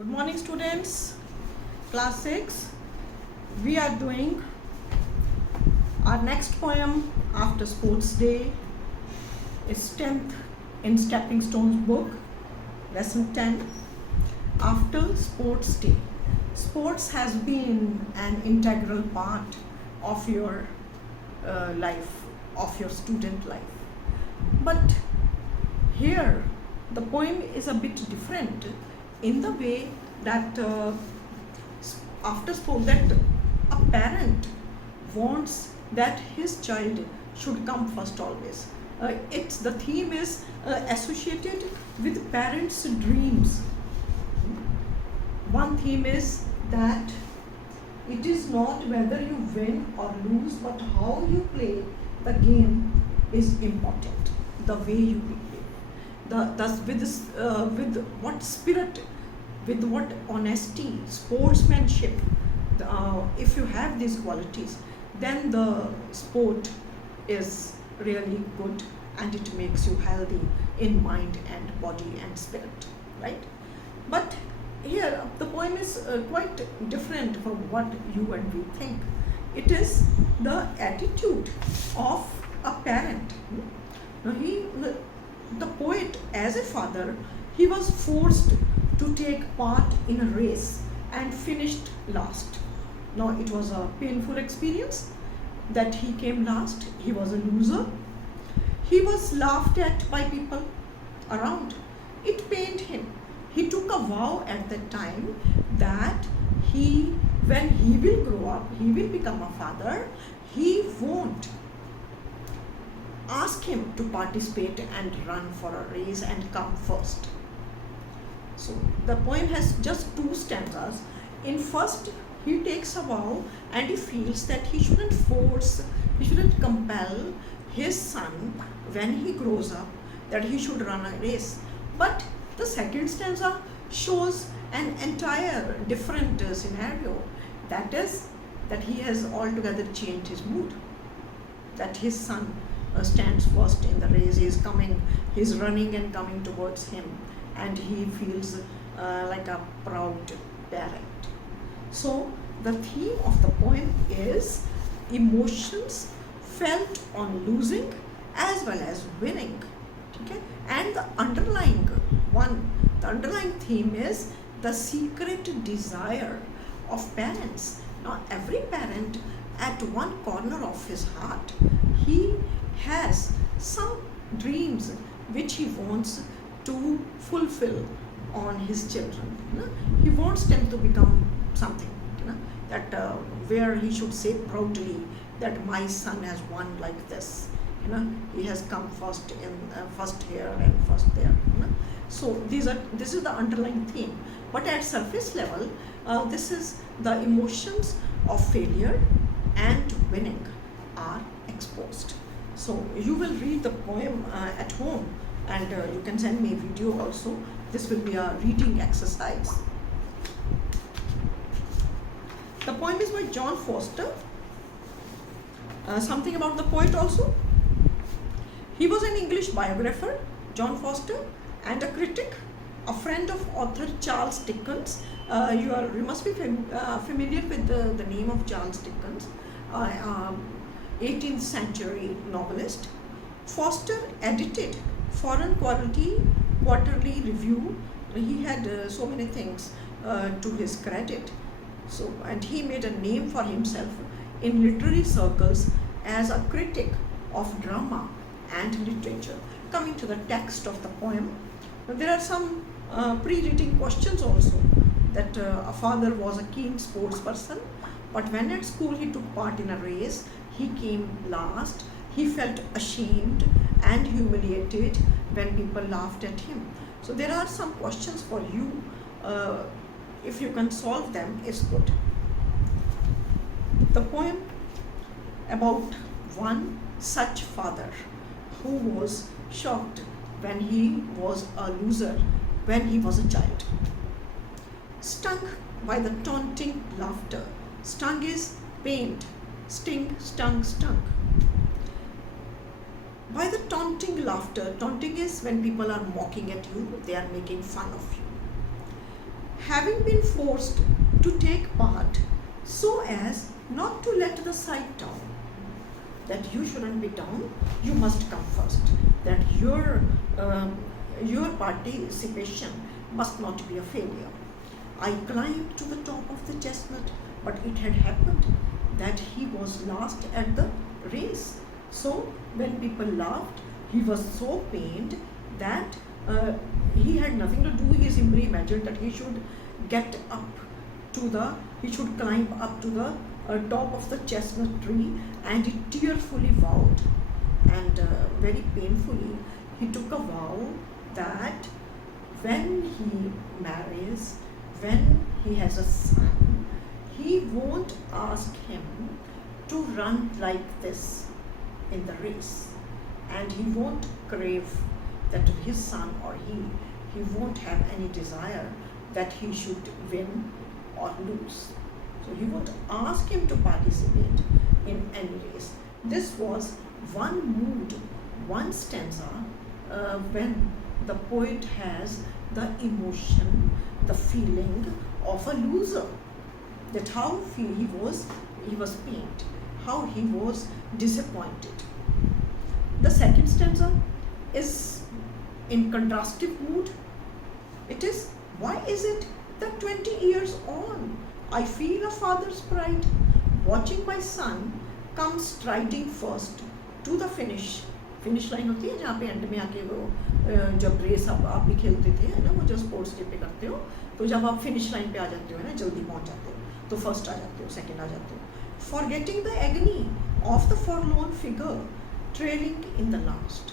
Good morning, students. Class 6. We are doing our next poem after Sports Day. Is 10th in Stepping Stones book, lesson 10. After Sports Day. Sports has been an integral part of your life, of your student life. But here the poem is a bit different in the way that after sport, that a parent wants that his child should come first always. It's the theme is associated with parents' dreams. One theme is that it is not whether you win or lose, but how you play the game is important. The way you play. With what spirit, with what honesty, sportsmanship, if you have these qualities, then the sport is really good and it makes you healthy in mind and body and spirit, right? But here the poem is quite different from what you and we think. It is the attitude of a parent. Now the poet, as a father, he was forced to take part in a race and finished last. Now it was a painful experience that he came last. He was a loser. He was laughed at by people around. It pained him. He took a vow at that time that when he will grow up, he will become a father, he won't ask him to participate and run for a race and come first. So the poem has just two stanzas. In first, he takes a vow and he feels that he shouldn't compel his son when he grows up that he should run a race. But the second stanza shows an entire different scenario. That is that he has altogether changed his mood. That his son stands first in the race. He's running and coming towards him, and he feels like a proud parent. So the theme of the poem is emotions felt on losing as well as winning. Okay? And the underlying theme is the secret desire of parents. Now every parent, at one corner of his heart, he has some dreams which he wants to fulfill on his children. He wants them to become something, that where he should say proudly that my son has won like this. He has come first here and first there. So this is the underlying theme. But at surface level, this is the emotions of failure and winning are exposed. So you will read the poem at home, and you can send me a video also. This will be a reading exercise. The poem is by John Foster. Something about the poet also. He was an English biographer, John Foster, and a critic, a friend of author Charles Dickens. You must be familiar with the name of Charles Dickens. 18th century novelist. Foster edited Foreign Quarterly Review. He had so many things to his credit. So, and he made a name for himself in literary circles as a critic of drama and literature. Coming to the text of the poem, there are some pre-reading questions also. That a father was a keen sports person, but when at school he took part in a race, he came last. He felt ashamed and humiliated when people laughed at him. So there are some questions for you. If you can solve them, it's good. The poem about one such father who was shocked when he was a loser, when he was a child. Stung by the taunting laughter. Stung is pained. Sting, stung, stung. By the taunting laughter. Taunting is when people are mocking at you, they are making fun of you. having been forced to take part so as not to let the sight down. That you shouldn't be down, you must come first. That your participation must not be a failure. I climbed to the top of the chestnut, but it had happened that he was last at the race. So when people laughed, he was so pained that he had nothing to do. He simply imagined that he should get up he should climb up to the top of the chestnut tree, and he tearfully vowed, and very painfully, he took a vow that when he marries, when he has a son, he won't ask him to run like this in the race, and he won't crave that his son or he won't have any desire that he should win or lose. So he won't ask him to participate in any race. This was one mood, one stanza when the poet has the emotion, the feeling of a loser. That how he was pained, how he was disappointed. The second stanza is in contrastive mood. It is, why is it that 20 years on I feel a father's pride, watching my son come striding first to the finish. Finish line होती है जहाँ पे and में आके वो जब race आप भी खेलते थे है ना, वो जो स्पोर्ट्स डे पे करते हो, तो जब आप फिनिश लाइन पे आ जाते हो है ना, जल्दी पहुँच जाते हो, तो फर्स्ट आ जाते हो, सेकंड आ जाते हो. Forgetting the agony of the forlorn figure trailing in the last.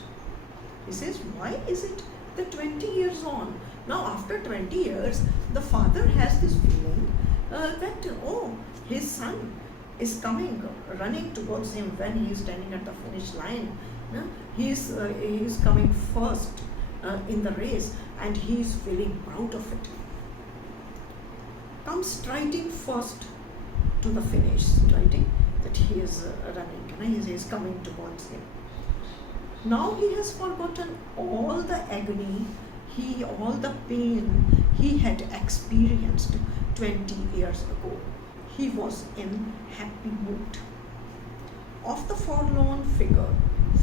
He says, why is it that 20 years on, now after 20 years, the father has this feeling that, oh, his son is coming, running towards him when he is standing at the finish line. He is coming first in the race, and he is feeling proud of it. Comes striding first to the finish, striding that he is running, he is coming towards him. Now he has forgotten all the agony, all the pain he had experienced 20 years ago. He was in happy mood. Of the forlorn figure,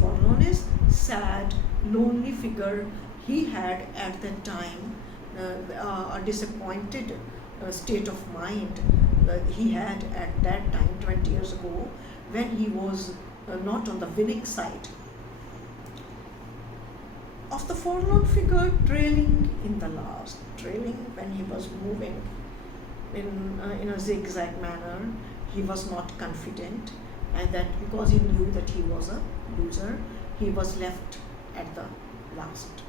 forlorn is sad, lonely figure. He had at that time a disappointed state of mind. He had at that time 20 years ago when he was not on the winning side. Of the forlorn figure trailing in the last, trailing when he was moving in a zigzag manner, he was not confident, and that because he knew that he was a loser, he was left at the last.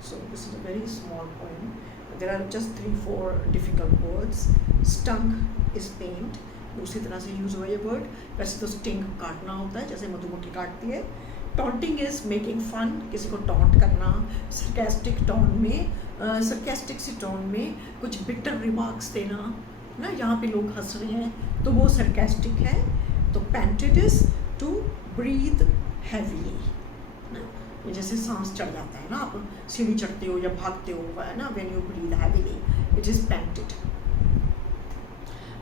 So this is a very small poem. There are just 3-4 difficult words. Stung is pained. दूसरी तरह से use हुआ ये word. वैसे तो sting काटना होता है, जैसे मधुमक्खी काटती है. टॉन्टिंग इज मेकिंग फन, किसी को टॉन्ट करना. सरकास्टिक टोन में, सरकास्टिक सी टोन में कुछ बिटर रिमार्क्स देना ना, यहाँ पे लोग हंस रहे हैं तो वो सरकास्टिक है. तो painted is to breathe heavily ना, जैसे सांस चढ़ जाता है ना, आप सीढ़ी चढ़ते हो या भागते हो है ना, when you breathe heavily, it is panted.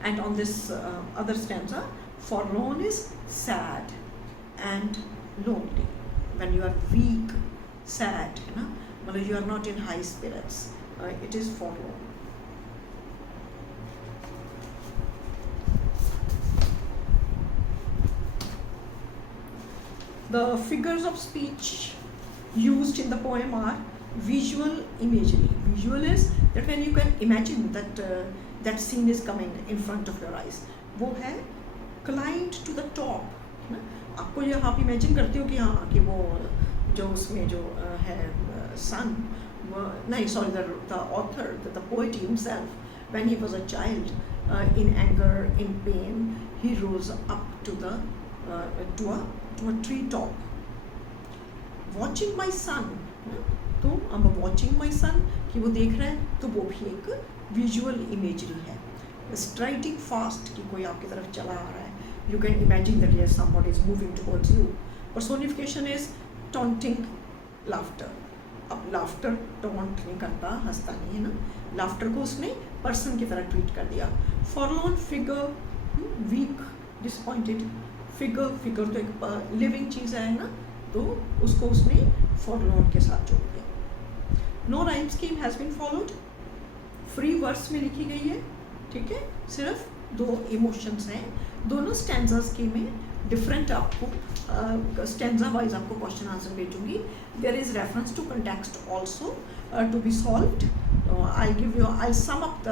And on this other stanza, forlorn is sad and lonely. When you are weak, sad, when you are not in high spirits, it is forlorn. The figures of speech used in the poem are visual imagery. Visual is that when you can imagine that that scene is coming in front of your eyes. वो है climbed to the top. आपको ये आप imagine करते हो कि हाँ कि वो जो उसमें जो है son, नहीं sorry, the author, the poet himself, when he was a child, in anger, in pain, he rose up to the to a tree top. Watching my son, तो I'm watching my son कि वो देख रहा है, तो वो भी एक विजुअल इमेजरी है. स्ट्राइडिंग फास्ट कि कोई आपकी तरफ चला आ रहा है, you can imagine that yes somebody is moving towards you. Personification is taunting laughter. अब लाफ्टर टॉन्ट नहीं करता, हंसता नहीं है ना, लाफ्टर को उसने पर्सन की तरह ट्रीट कर दिया. Forlorn figure, weak, disappointed figure, figure तो एक लिविंग चीज़ है ना, तो उसको उसने फॉरलॉर्न के साथ जोड़ दिया. No rhyme scheme has been followed, free verse में लिखी गई है, ठीक है, सिर्फ 2 इमोशंस हैं, दोनों स्टैंजास की में डिफरेंट आपको स्टैंजा वाइज आपको क्वेश्चन आंसर भेजूंगी. There is reference to context also to be solved. I give you, I sum up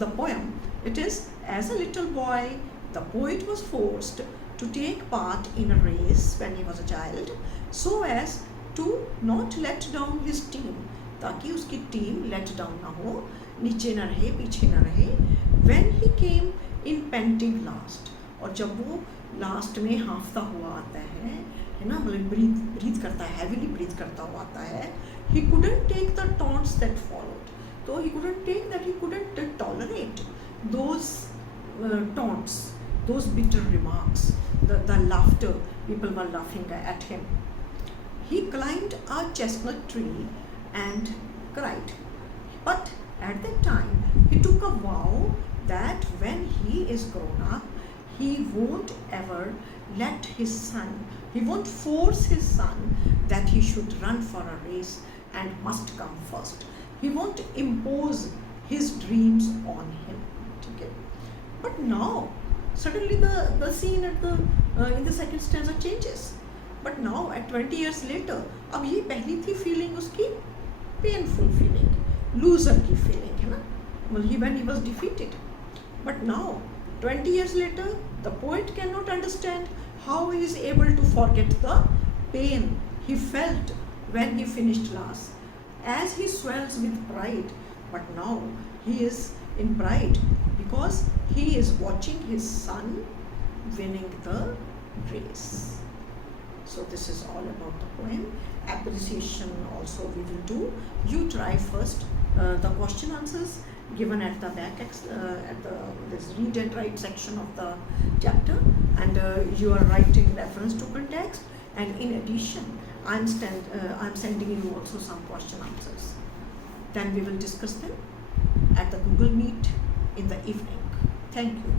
the poem. It is as a little boy the poet was forced to take part in a race when he was a child so as to not let down his team, ताकि उसकी team let down ना हो, नीचे ना रहे, पीछे ना रहे. when he came in panting last, और जब वो लास्ट में हाफता हुआ आता है ना, मतलब ब्रीथ करता है, हैवीली ब्रीथ करता हुआ आता है. he couldn't take the taunts that followed, तो he couldn't tolerate those taunts, those bitter remarks, the laughter, people were laughing at him. He climbed a chestnut tree and cried. But at that time, he took a vow that when he is grown up, he won't ever let his son, he won't force his son that he should run for a race and must come first. He won't impose his dreams on him. Okay. But now, suddenly the scene at the in the second stanza changes. But now at 20 years later, अब ये पहली थी feeling उसकी painful feeling, loser की feeling है ना, when he was defeated. But now 20 years later, the poet cannot understand how he is able to forget the pain he felt when he finished last, as he swells with pride. But now he is in pride because he is watching his son winning the race. So this is all about the poem. Appreciation also we will do. You try first the question answers given at the back at this read and write section of the chapter, and you are writing reference to context, and in addition I'm sending you also some question answers. Then we will discuss them at the Google Meet in the evening. Thank you.